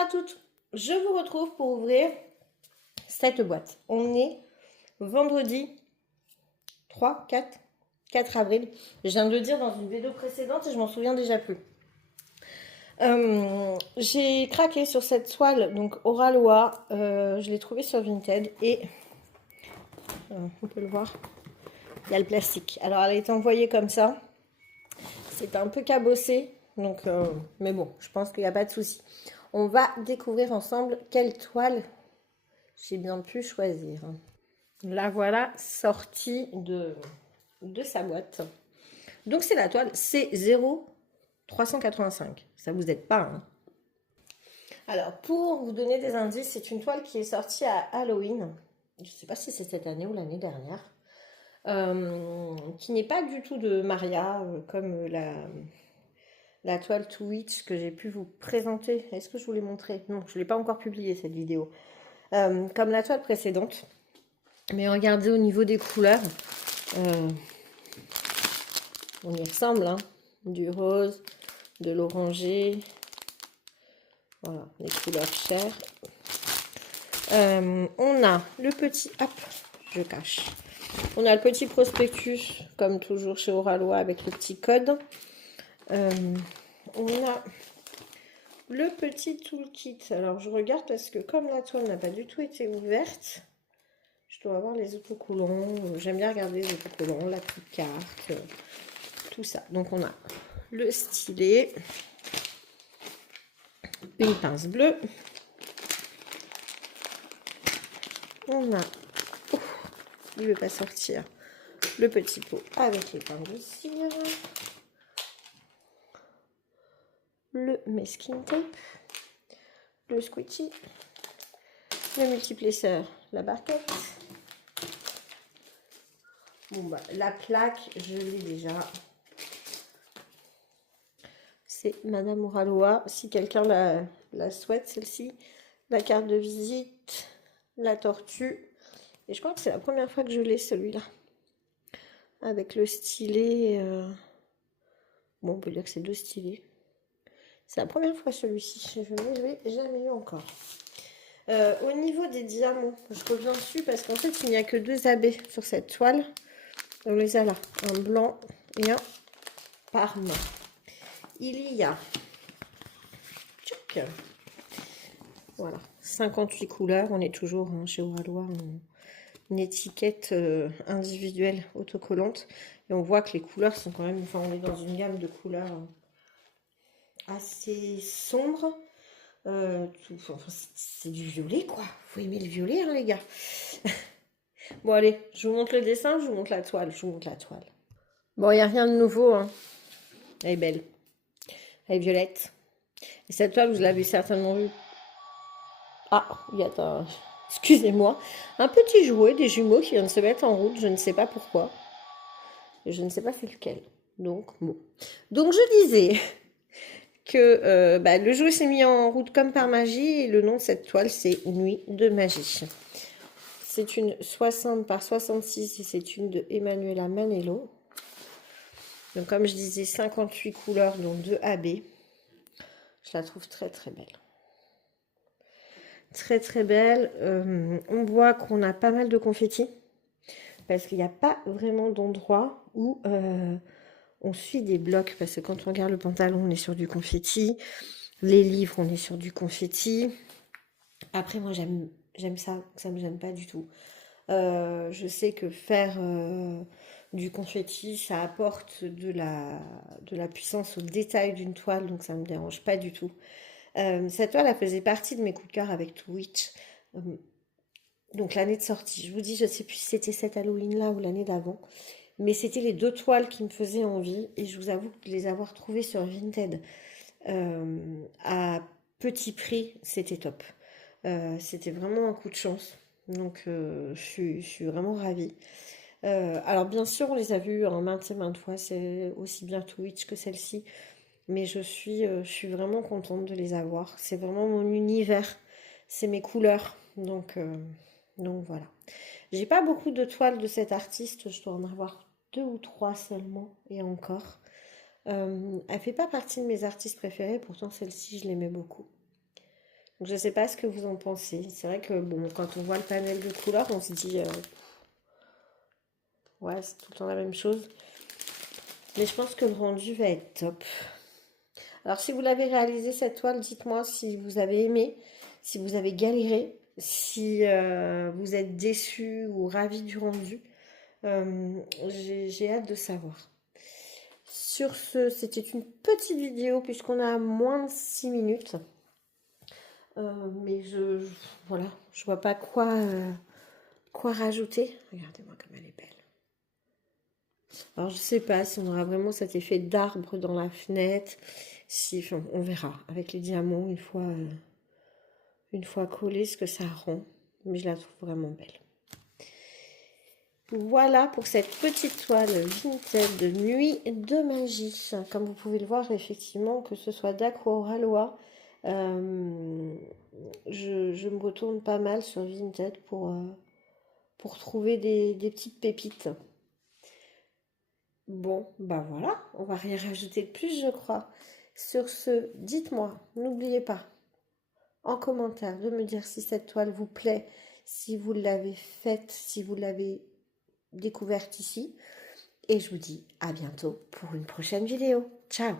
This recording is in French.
à toutes, je vous retrouve pour ouvrir cette boîte. On est vendredi 4 avril. Je viens de le dire dans une vidéo précédente et je m'en souviens déjà plus. J'ai craqué sur cette toile, donc Oralois. Je l'ai trouvée sur Vinted et on peut le voir, il y a le plastique. Alors elle a été envoyée comme ça. C'est un peu cabossé, donc, mais bon, je pense qu'il n'y a pas de souci. On va découvrir ensemble quelle toile j'ai bien pu choisir. La voilà sortie de sa boîte. Donc c'est la toile C0385. Ça vous aide pas, hein? Alors pour vous donner des indices, c'est une toile qui est sortie à Halloween. Je ne sais pas si c'est cette année ou l'année dernière. Qui n'est pas du tout de Maria, comme la toile To Witch que j'ai pu vous présenter. Est-ce que je vous l'ai montré? Non, je ne l'ai pas encore publié cette vidéo. Comme la toile précédente. Mais regardez au niveau des couleurs. On y ressemble, hein. Du rose, de l'orangé. Voilà, les couleurs chères. On a le petit... Hop, je cache. On a le petit prospectus, comme toujours chez Oralois, avec le petit code. On a le petit toolkit. Alors, je regarde parce que comme la toile n'a pas du tout été ouverte, je dois avoir les autocollants. J'aime bien regarder les autocollants, la petite carte, tout ça. Donc, on a le stylet, une pince bleue. On a, il ne veut pas sortir, le petit pot avec les pinces de cire. Le masking tape, le squishy, le multiplesseur, la barquette. Bon bah la plaque, je l'ai déjà. C'est Madame Oralois, si quelqu'un la souhaite, celle-ci. La carte de visite, la tortue. Et je crois que c'est la première fois que je l'ai, celui-là. Avec le stylet. Bon, on peut dire que c'est deux stylets. C'est la première fois celui-ci. Je ne l'ai jamais eu encore. Au niveau des diamants, je reviens dessus parce qu'en fait, il n'y a que deux abbés sur cette toile. On les a là. Un blanc et un parme. Il y a... Tchouk. Voilà. 58 couleurs. On est toujours hein, chez Oralois. Une étiquette individuelle autocollante. Et on voit que les couleurs sont quand même... Enfin, on est dans une gamme de couleurs assez sombre. C'est du violet, quoi. Faut aimer le violet, hein, les gars. Bon, allez, je vous montre le dessin, je vous montre la toile. Bon, il n'y a rien de nouveau, hein. Elle est belle. Elle est violette. Et cette toile, vous l'avez certainement vue. Ah, il y a... Excusez-moi. Un petit jouet, des jumeaux qui viennent de se mettre en route. Je ne sais pas pourquoi. Et je ne sais pas c'est lequel. Donc, bon. Donc, je disais... que le jouet s'est mis en route comme par magie et le nom de cette toile c'est Nuit de magie. C'est une 60 par 66 et c'est une de Emanuela Manello. Donc comme je disais 58 couleurs dont 2 AB. Je la trouve très très belle. Très très belle. On voit qu'on a pas mal de confettis parce qu'il n'y a pas vraiment d'endroit où on suit des blocs parce que quand on regarde le pantalon on est sur du confetti. Les livres, on est sur du confetti. Après, moi, j'aime ça. Ça me gêne pas du tout. Je sais que faire du confetti, ça apporte de la puissance au détail d'une toile. Donc, ça me dérange pas du tout. Cette toile, elle faisait partie de mes coups de cœur avec To Witch. Donc, l'année de sortie. Je vous dis, je sais plus si c'était cette Halloween-là ou l'année d'avant. Mais c'était les deux toiles qui me faisaient envie. Et je vous avoue que de les avoir trouvées sur Vinted à petit prix, c'était top. C'était vraiment un coup de chance. Donc, je suis vraiment ravie. Alors, bien sûr, on les a vus en maintes et maintes fois. C'est aussi bien To Witch que celle-ci. Mais je suis vraiment contente de les avoir. C'est vraiment mon univers. C'est mes couleurs. Donc voilà. J'ai pas beaucoup de toiles de cet artiste. Je dois en avoir 2 ou 3 seulement. Et encore. Elle fait pas partie de mes artistes préférés. Pourtant, celle-ci, je l'aimais beaucoup. Donc, je ne sais pas ce que vous en pensez. C'est vrai que bon, quand on voit le panel de couleurs, on se dit ouais, c'est tout le temps la même chose. Mais je pense que le rendu va être top. Alors, si vous l'avez réalisé cette toile, dites-moi si vous avez aimé, si vous avez galéré, si vous êtes déçu ou ravi du rendu. J'ai hâte de savoir. Sur ce, c'était une petite vidéo puisqu'on a moins de 6 minutes. Mais voilà, je vois pas quoi rajouter. Regardez-moi comme elle est belle. Alors je sais pas si on aura vraiment cet effet d'arbre dans la fenêtre. Si, enfin, on verra avec les diamants une fois collés ce que ça rend. Mais je la trouve vraiment belle. Voilà pour cette petite toile vintage de nuit de magie. Comme vous pouvez le voir, effectivement, que ce soit d'Aqua ou Ralois, je me retourne pas mal sur Vinted pour trouver des petites pépites. Bon, bah voilà, on va rien rajouter de plus, je crois. Sur ce, dites-moi, n'oubliez pas, en commentaire, de me dire si cette toile vous plaît, si vous l'avez faite, si vous l'avez découverte ici. Et je vous dis à bientôt pour une prochaine vidéo. Ciao!